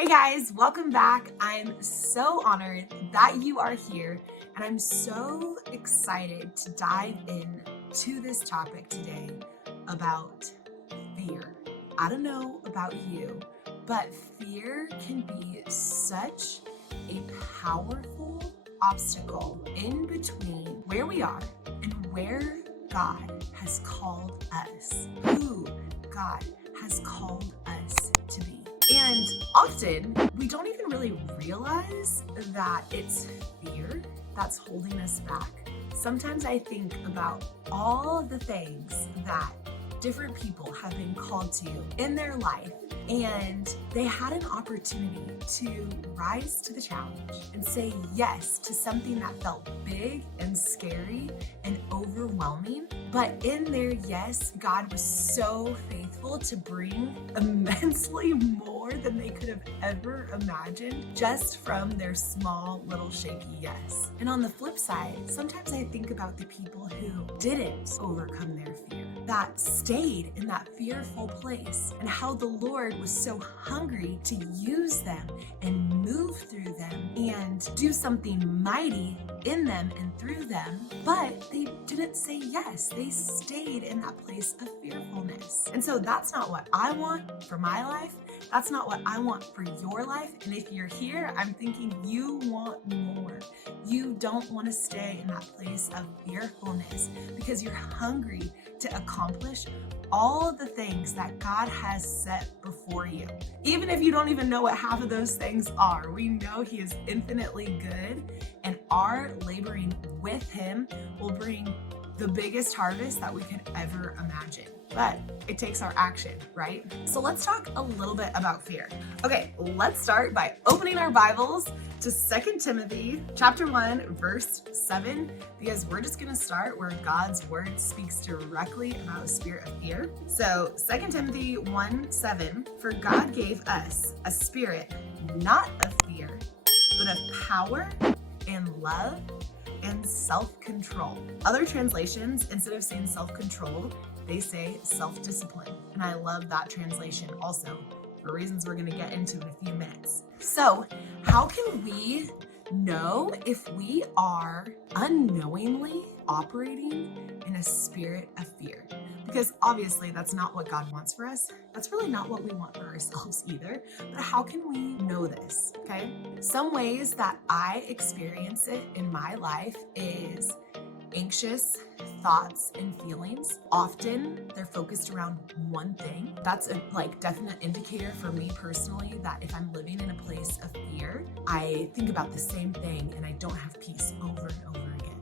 Hey guys, welcome back. I'm so honored that you are here, and I'm so excited to dive in to this topic today about fear. I don't know about you, but fear can be such a powerful obstacle in between where we are and where God has called us, who God has called us to be. And often we don't even really realize that it's fear that's holding us back. Sometimes I think about all the things that different people have been called to in their life, and they had an opportunity to rise to the challenge and say yes to something that felt big and scary and overwhelming. But in their yes, God was so faithful to bring immensely more than they could have ever imagined just from their small little shaky yes. And on the flip side, sometimes I think about the people who didn't overcome their fear, that stayed in that fearful place, and how the Lord was so hungry to use them and move through them and do something mighty in them and through them, but they didn't say yes. They stayed in that place of fearfulness. And so that's not what I want for my life. That's not what I want for your life. And if you're here, I'm thinking you want more. You don't want to stay in that place of fearfulness because you're hungry to accomplish all of the things that God has set before you. Even if you don't even know what half of those things are, we know He is infinitely good, and our laboring with Him will bring the biggest harvest that we could ever imagine. But it takes our action, right? So let's talk a little bit about fear. Okay, let's start by opening our Bibles to 2 Timothy chapter 1, verse 7, because we're just gonna start where God's word speaks directly about a spirit of fear. So 2 Timothy 1:7, for God gave us a spirit not of fear, but of power and love and self-control. Other translations, instead of saying self-control, they say self-discipline. And I love that translation also, for reasons we're gonna get into in a few minutes. So how can we know if we are unknowingly operating in a spirit of fear? Because obviously that's not what God wants for us. That's really not what we want for ourselves either. But how can we know this, okay? Some ways that I experience it in my life is anxious thoughts and feelings. Often they're focused around one thing. That's a definite indicator for me personally that if I'm living in a place of fear, I think about the same thing and I don't have peace over and over again.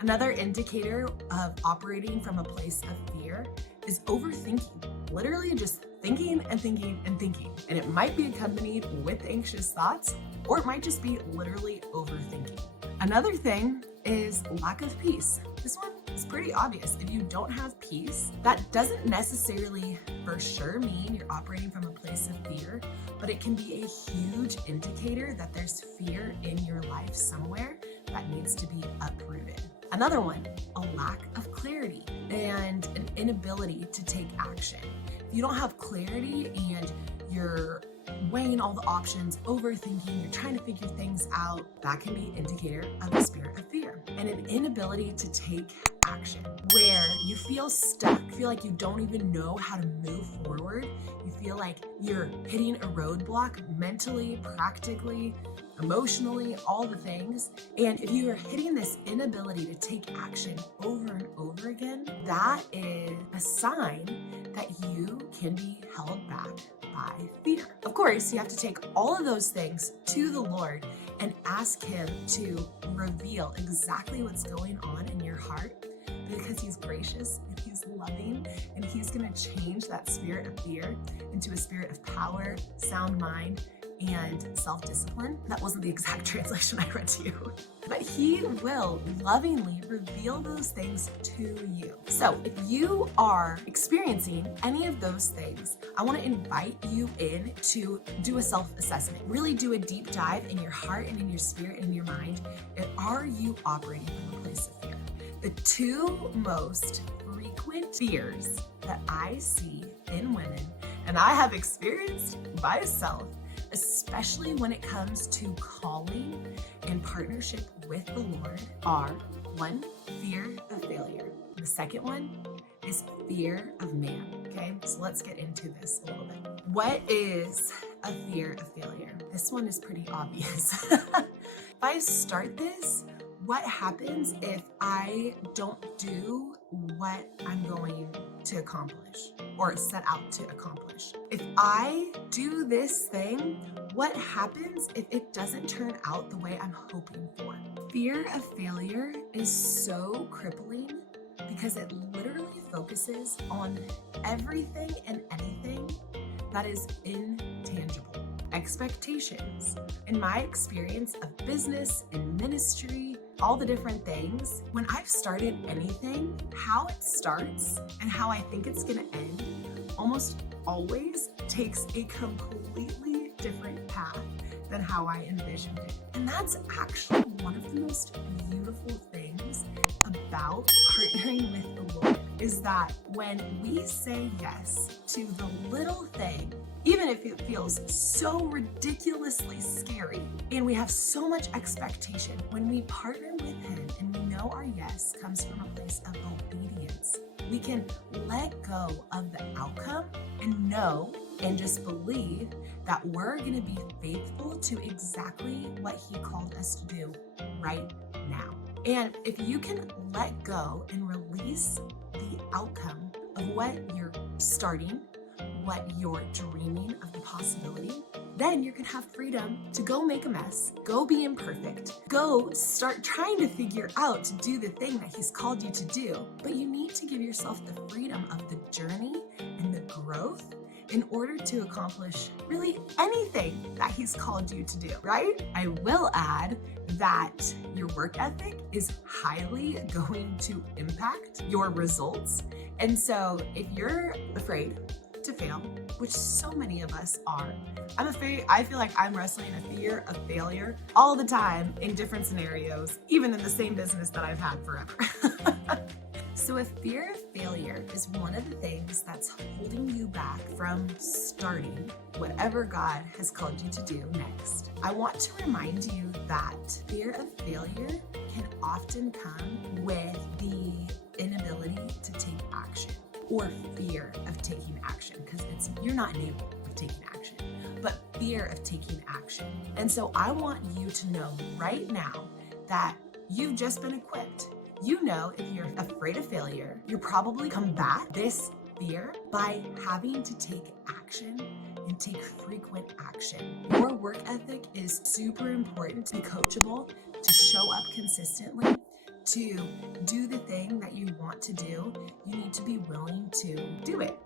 Another indicator of operating from a place of fear is overthinking. Literally just thinking and thinking and thinking. And it might be accompanied with anxious thoughts, or it might just be literally overthinking. Another thing is lack of peace. This one is pretty obvious. If you don't have peace, that doesn't necessarily for sure mean you're operating from a place of fear, but it can be a huge indicator that there's fear in your life somewhere that needs to be uprooted. Another one, a lack of clarity and an inability to take action. If you don't have clarity and you're weighing all the options, overthinking, you're trying to figure things out, that can be an indicator of a spirit of fear. And an inability to take action, where you feel stuck, feel like you don't even know how to move forward. You feel like you're hitting a roadblock mentally, practically, emotionally, all the things. And if you are hitting this inability to take action over and over again, that is a sign that you can be held back by fear. Of course, you have to take all of those things to the Lord and ask Him to reveal exactly what's going on in your heart, because He's gracious and He's loving, and He's going to change that spirit of fear into a spirit of power, sound mind, and self-discipline. That wasn't the exact translation I read to you. But He will lovingly reveal those things to you. So if you are experiencing any of those things, I want to invite you in to do a self-assessment. Really do a deep dive in your heart and in your spirit and in your mind. And are you operating from a place of fear? The two most frequent fears that I see in women, and I have experienced myself, especially when it comes to calling and partnership with the Lord, are one, fear of failure. The second one is fear of man. Okay, so let's get into this a little bit. What is a fear of failure? This one is pretty obvious. If I start this, what happens if I don't do what I'm going to accomplish or set out to accomplish? If I do this thing, what happens if it doesn't turn out the way I'm hoping for? Fear of failure is so crippling because it literally focuses on everything and anything that is intangible. Expectations. In my experience of business and ministry, all the different things, when I've started anything, how it starts and how I think it's gonna end almost always takes a completely different path than how I envisioned it. And that's actually one of the most beautiful things about partnering with the Lord, is that when we say yes to the little thing, even if it feels so ridiculously scary and we have so much expectation, when we partner with Him and we know our yes comes from a place of obedience, we can let go of the outcome and know and just believe that we're going to be faithful to exactly what He called us to do right now. And if you can let go and release the outcome of what you're starting, what you're dreaming of the possibility, then you're gonna have freedom to go make a mess, go be imperfect, go start trying to figure out to do the thing that He's called you to do. But you need to give yourself the freedom of the journey and the growth in order to accomplish really anything that He's called you to do, right? I will add that your work ethic is highly going to impact your results. And so if you're afraid to fail, which so many of us are, I feel like I'm wrestling a fear of failure all the time in different scenarios, even in the same business that I've had forever. So if fear of failure is one of the things that's holding you back from starting whatever God has called you to do next, I want to remind you that fear of failure can often come with the inability to take action, or fear of taking action, because you're not enabled of taking action, but fear of taking action. And so I want you to know right now that you've just been equipped. You know, if you're afraid of failure, you're probably combat this fear by having to take action and take frequent action. Your work ethic is super important to be coachable, to show up consistently, to do the thing that you want to do. You need to be willing to do it.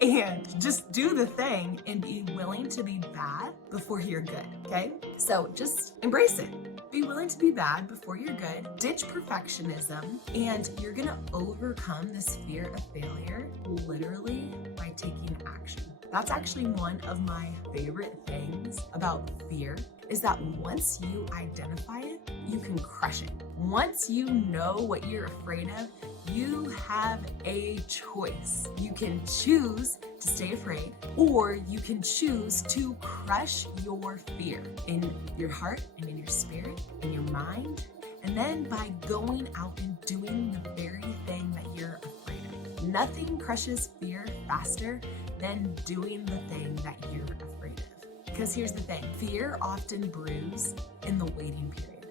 And just do the thing and be willing to be bad before you're good, okay? So just embrace it. Be willing to be bad before you're good. Ditch perfectionism, and you're gonna overcome this fear of failure literally by taking action. That's actually one of my favorite things about fear, is that once you identify it, you can crush it. Once you know what you're afraid of, you have a choice. You can choose to stay afraid, or you can choose to crush your fear in your heart and in your spirit, in your mind, and then by going out and doing the very thing that you're afraid of. Nothing crushes fear faster than doing the thing that you're afraid of. Because here's the thing, fear often brews in the waiting period,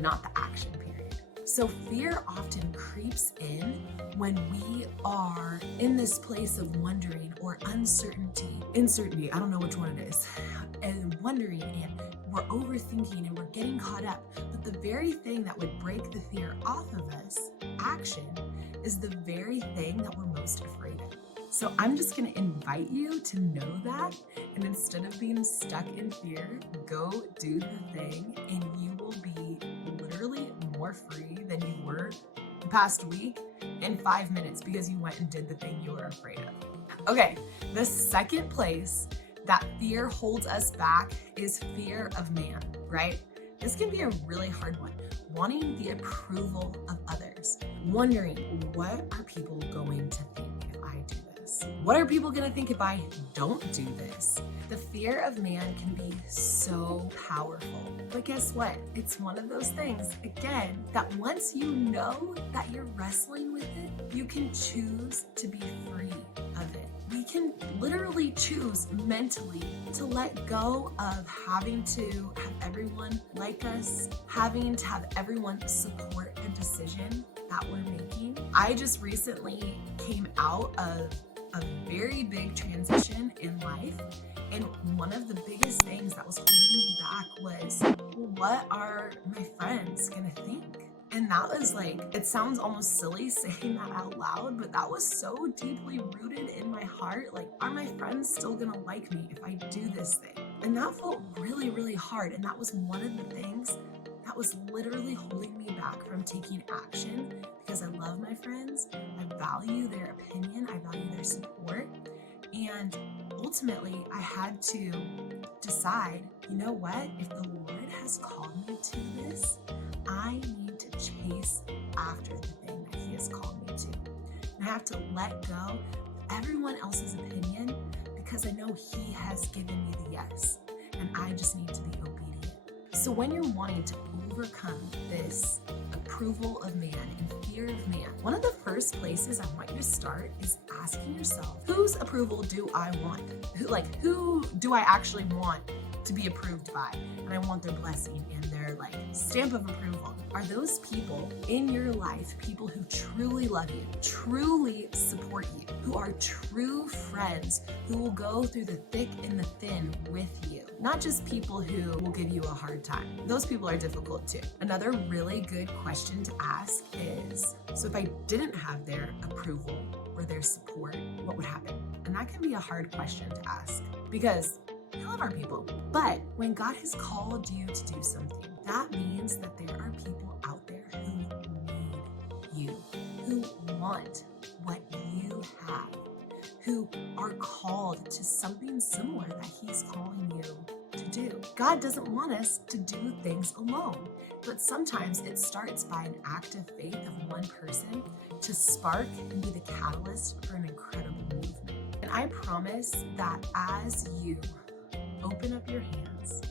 not the action period. So fear often creeps in when we are in this place of wondering or uncertainty, I don't know which one it is, and wondering, and we're overthinking and we're getting caught up. But the very thing that would break the fear off of us, action, is the very thing that we're most afraid of. So I'm just gonna invite you to know that, and instead of being stuck in fear, go do the thing, and you will be literally more free than you were the past week in 5 minutes because you went and did the thing you were afraid of. Okay, the second place that fear holds us back is fear of man, right? This can be a really hard one. Wanting the approval of others, wondering, what are people going to think if I do this? this? What are people gonna think if I don't do this? The fear of man can be so powerful. But guess what? It's one of those things, again, that once you know that you're wrestling with it, you can choose to be free of it. We can literally choose mentally to let go of having to have everyone like us, having to have everyone support a decision that we're making. I just recently came out of a very big transition in life, and one of the biggest things that was holding me back was, well, what are my friends gonna think? And that was like, it sounds almost silly saying that out loud, but that was so deeply rooted in my heart. Like, are my friends still gonna like me if I do this thing? And that felt really, really hard. And that was one of the things that was literally holding me back from taking action, because I love my friends, I value their opinion, I value their support. And ultimately, I had to decide, you know what? If the Lord has called me to this, I need to chase after the thing that He has called me to. And I have to let go of everyone else's opinion, because I know He has given me the yes, and I just need to be obedient. So when you're wanting to overcome this approval of man and fear of man, one of the first places I want you to start is asking yourself, whose approval do I want? Who do I actually want to be approved by? And I want their blessing and their stamp of approval. Are those people in your life people who truly love you, truly support you, who are true friends, who will go through the thick and the thin with you? Not just people who will give you a hard time. Those people are difficult too. Another really good question to ask is, so if I didn't have their approval or their support, what would happen? And that can be a hard question to ask, because we love our people. But when God has called you to do something, that means that there are people out there who need you, who want what you have, who are called to something similar that He's calling you to do. God doesn't want us to do things alone, but sometimes it starts by an act of faith of one person to spark and be the catalyst for an incredible movement. And I promise that as you open up your hands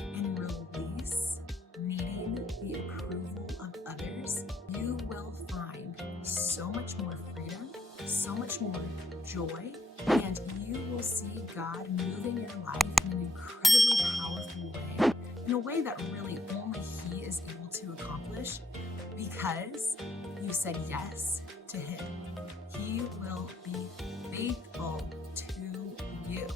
and release needing the approval of others, you will find so much more freedom, so much more joy, and you will see God moving your life in an incredibly powerful way, in a way that really only He is able to accomplish, because you said yes to Him. He will be faithful to you.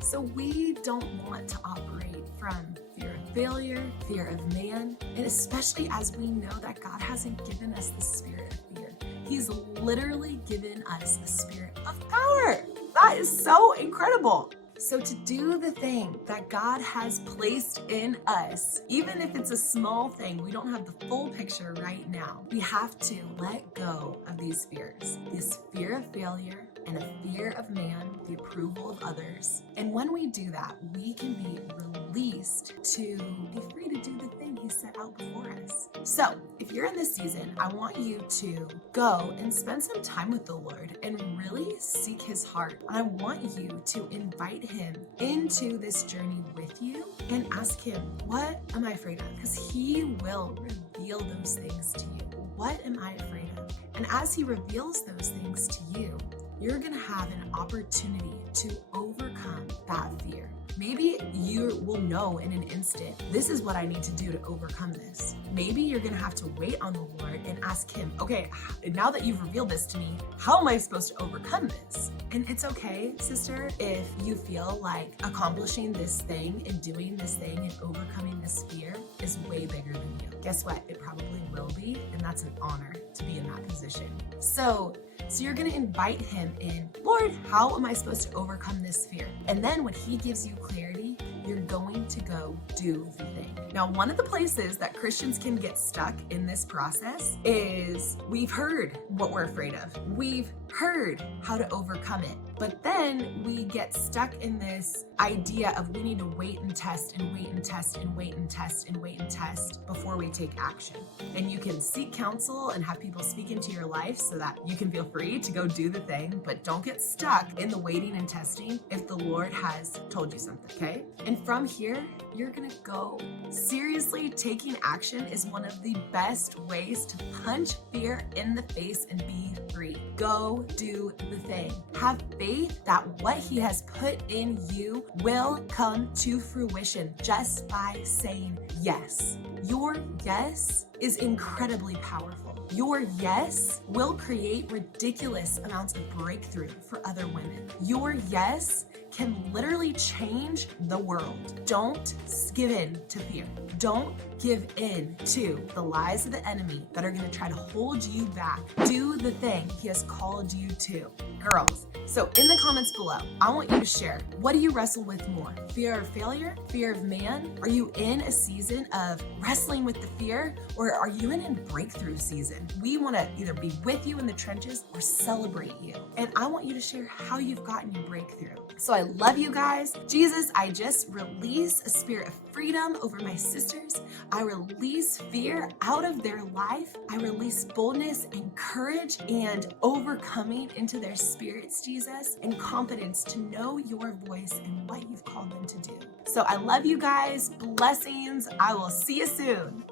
So we don't want to operate from fear of failure, fear of man, and especially as we know that God hasn't given us the spirit of fear. He's literally given us a spirit of power. That is so incredible. So to do the thing that God has placed in us, even if it's a small thing, we don't have the full picture right now, we have to let go of these fears. This fear of failure and a fear of man, the approval of others. And when we do that, we can be released to be free to do the thing He set out before us. So if you're in this season, I want you to go and spend some time with the Lord and really seek His heart. I want you to invite Him into this journey with you and ask Him, what am I afraid of? Because He will reveal those things to you. What am I afraid of? And as He reveals those things to you, you're going to have an opportunity to overcome that fear. Maybe you will know in an instant, this is what I need to do to overcome this. Maybe you're going to have to wait on the Lord and ask Him, okay, now that you've revealed this to me, how am I supposed to overcome this? And it's okay, sister, if you feel like accomplishing this thing and doing this thing and overcoming this fear is way bigger than you. Guess what? It probably will be, and that's an honor to be in that position. So you're going to invite Him in. Lord, how am I supposed to overcome this fear? And then when He gives you clarity, you're going to go do the thing. Now, one of the places that Christians can get stuck in this process is we've heard what we're afraid of. We've heard how to overcome it. But then we get stuck in this idea of we need to wait and test and wait and test and wait and test and wait and test before we take action. And you can seek counsel and have people speak into your life so that you can feel free to go do the thing, but don't get stuck in the waiting and testing if the Lord has told you something, okay? And from here, you're gonna go. Seriously, taking action is one of the best ways to punch fear in the face and be free. Go do the thing. Have faith that what He has put in you will come to fruition just by saying yes. Your yes is incredibly powerful. Your yes will create ridiculous amounts of breakthrough for other women. Your yes can literally change the world. Don't give in to fear. Don't give in to the lies of the enemy that are going to try to hold you back. Do the thing He has called you to. Girls, so in the comments below, I want you to share, what do you wrestle with more? Fear of failure? Fear of man? Are you in a season of wrestling with the fear, or are you in a breakthrough season? We want to either be with you in the trenches or celebrate you. And I want you to share how you've gotten your breakthrough. So I love you guys. Jesus, I just release a spirit of freedom over my sisters. I release fear out of their life. I release boldness and courage and overcoming into their spirits, Jesus, and confidence to know your voice and what you've called them to do. So I love you guys. Blessings. I will see you soon.